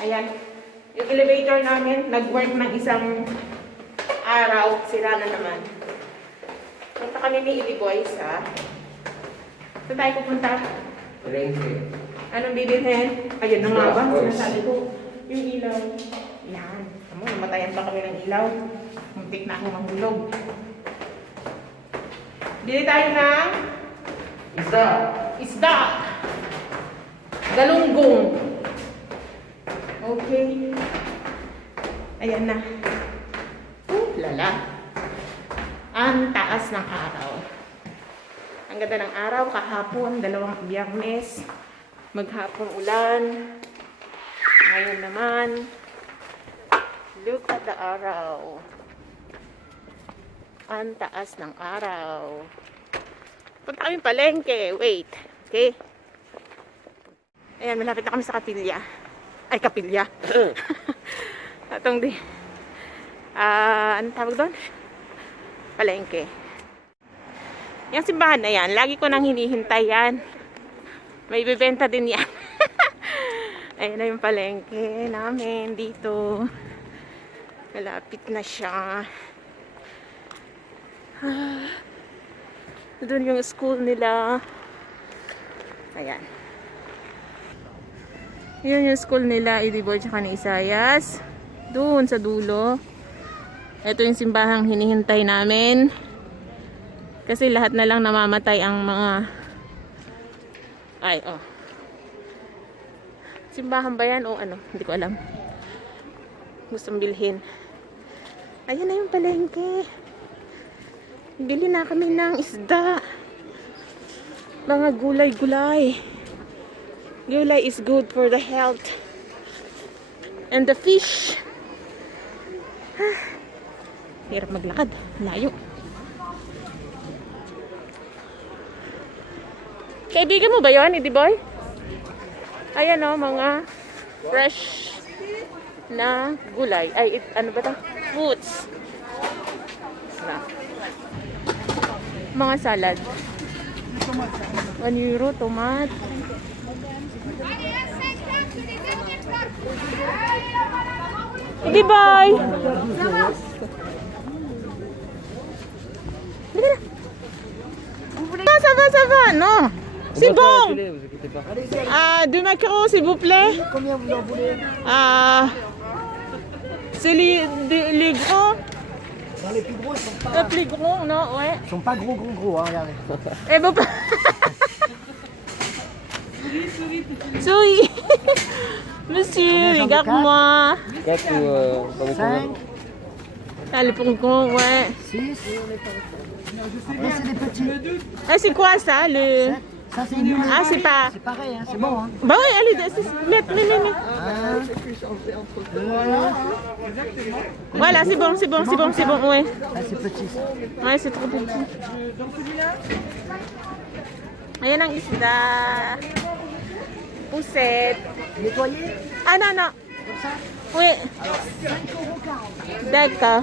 Ayan. Yung elevator namin, nag-work ng isang araw. Sira na naman. Punta kami ni Ili Boy sa... Saan tayo pupunta? Palengke. Anong bibilhin? Ayun na nga ba? Sinasabi ko. Yung ilaw. Yan. Tama, namatayan pa kami ng ilaw. Muntik na akong mahulog. Bili tayo ng... Isda. Isda. Galunggong. Okay. Ayan na. Lala. Ang taas ng araw. Ang ganda ng araw. Kahapon, 2 Biyernes. Maghapong ulan. Ngayon naman. Look at the araw. Ang taas ng araw. Punta kami palengke. Wait. Okay. Ayan, malapit na kami sa kapilya. Ay, kapilya. Atong di. Ano tawag doon? Palengke. Yung simbahan na yan, lagi ko nang hinihintay yan. May bibenta din yan. Ayan na yung palengke namin dito. Malapit na siya. Doon yung school nila. Ayan. Yun yung school nila, Ili Boy tsaka ni Isayas. Doon sa dulo. Ito yung simbahang hinihintay namin. Kasi lahat na lang namamatay ang mga... Ay, oh. Simbahan ba yan o ano? Hindi ko alam. Gustong bilhin. Ayan na yung palengke. Bili na kami ng isda. Mga gulay-gulay. Gulay is good for the health. And the fish. Hirap maglakad. Layo. Kaibigan mo ba yun, Idi Boy? Ayan o, mga fresh na gulay. Ay, ano ba ito? Fruits. Na. Mga salad. 1 euro, tomat. Idi Boy! Ça va, ça va, non? C'est bon! 2 macarons, s'il vous plaît. Combien vous en voulez? C'est les grands. Dans les plus gros, ils sont pas... Les plus gros, non, ouais. Ils sont pas gros, hein, regardez. Eh bon, souris. Monsieur, regarde-moi. 4 ou... 5, Ah, le pompon, ouais. 6. Après, c'est des petits. Eh, c'est quoi ça, le... Ça, c'est une... Ah, c'est pas... C'est pareil, hein, c'est bon, hein. Bah oui, allez, mets. 1, 2... Voilà, c'est bon, ouais. Ah, c'est petit. Ouais, c'est trop petit. Ayan ang isda. Puset. Nettoyé? Ah, non, non. Comme ça? Oui. 5,40 €. D'accord.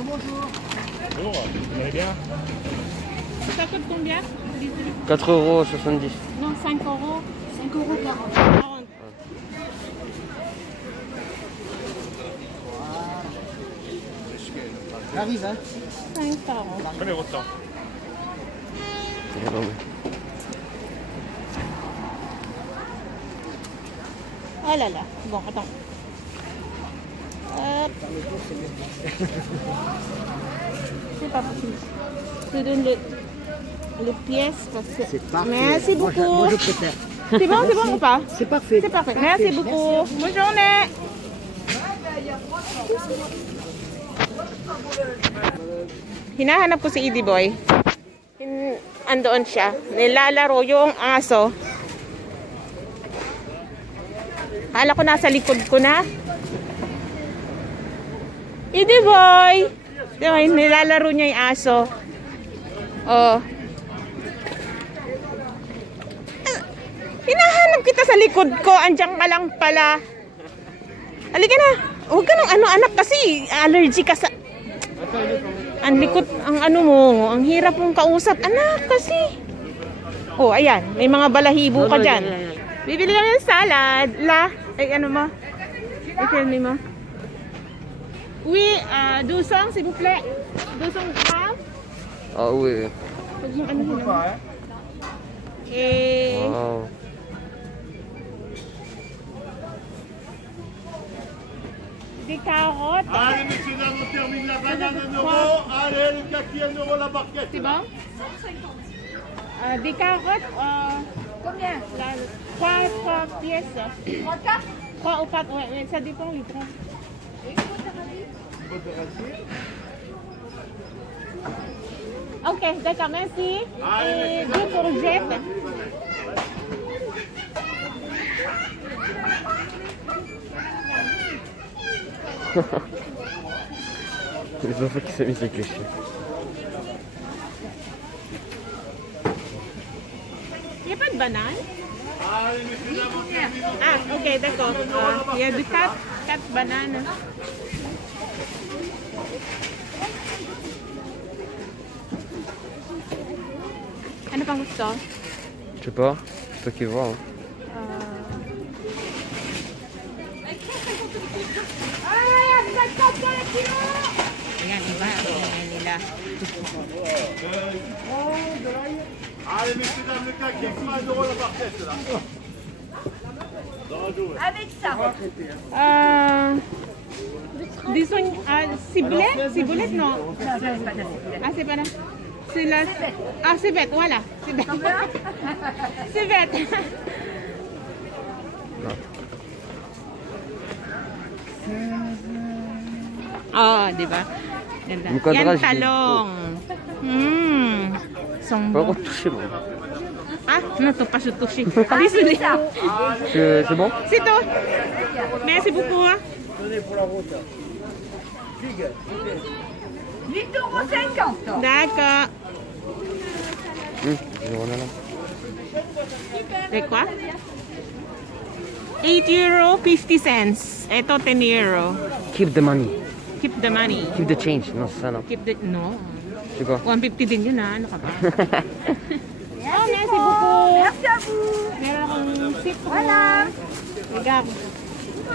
Bonjour. Bonjour, vous allez bien? Ça coûte combien? 4,70 €. Non, 5 euros. 5,40 €. 40. J'arrive, hein. 5,40. Prenez votre temps. Oh là là. Bon, attends. Hop. C'est pas possible. Je te donne les pièces parce que... C'est parfait. Merci Moi, beaucoup. moi, je préfère. C'est bon ou pas? C'est parfait. C'est parfait. Merci beaucoup. Bonne journée. Hinahanap ko si Idi Boy. Andoon siya. Nilalaro yung aso. Hala ko nasa likod ko na. Idi Boy! Diba, nilalaro niya yung aso. Oh. Hinahanap kita sa likod ko. Andiyan ka lang pala. Halika na. Huwag ka nang ano anak kasi allergy ka sa... Ang likot, ang ano mo, ang hirap mong kausap. Anak, kasi. Oh, ayan. May mga balahibo ka dyan. Bibili kami ng salad. Ay, ano mo? I-tell me mo. Oui, dusong, s'il vous plaît. Dusong ham. Ah oui. Huwag mo ano yun. Eh, Wow. des carottes. Allez, messieurs, dames, on termine la banane 1 euro. Allez, le kaki 1 euro la barquette. C'est bon? Des carottes, combien? 3 pièces. 3 ou 4, ouais, ça dépend du prix. Ok, d'accord, merci. Et 2 courgettes. Les enfants qui s'amusent avec les chiens. Il n'y a pas de banane? Allez, messieurs, dames, on termine. Ah, ok, d'accord. Il y a 4 bananes. Ano pang gusto? Je sais pas, c'est toi qui vois. Hein. Ayan, iba. Ayan nila. Allez, messieurs, dames, le kaki 1 euro la barquette, là. Disons, ciboulette? Ciboulette, non. Ah, c'est pas là. C'est la... Ah, civette, voilà. Civette. Civette. Oh, di ba? Ganda. Yung kadrage, Yan talong. Pas Songbo. encore touché moi. Ah, non, t'as pas touché. Désolé. C'est bon? C'est tout. Merci beaucoup. Hein. 8,50 €. D'accord. On a là. C'est quoi? 8 € 50 cents. Ito 10 €. Keep the money. Keep the money. Keep the change. Non, c'est ça non. Keep the... No. C'est quoi? 150 din yun ha. Ano ka ba? Oh, merci beaucoup. Merci à vous. Meron akong citron. Voilà. Regarde.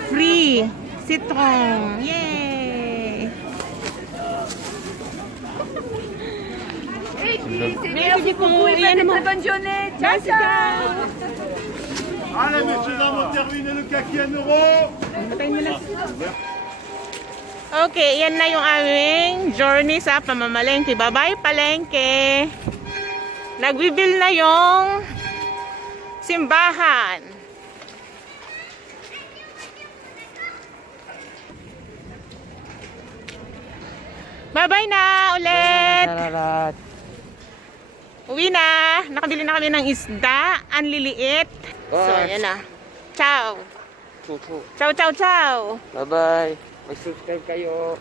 Free. Citron. Yay! Et puis, c'est Merci beaucoup. et Ayan une mo. très bonne journée. Ciao, Merci, ciao. ciao. Allez, messieurs, dames, on termine le kaki 1 euro. Patayin mo lang. Okay, yan na yung aming journey sa pamamalengke. Bye-bye, palengke. Nagbibil na yung simbahan. Bye-bye na ulit. Salamat. Uwi na. Nakabili na kami ng isda. Ang liliit. So, Bye. yan na. Ciao. Ciao, ciao. Ciao, ciao, ciao. Bye bye. Mag-subscribe kayo.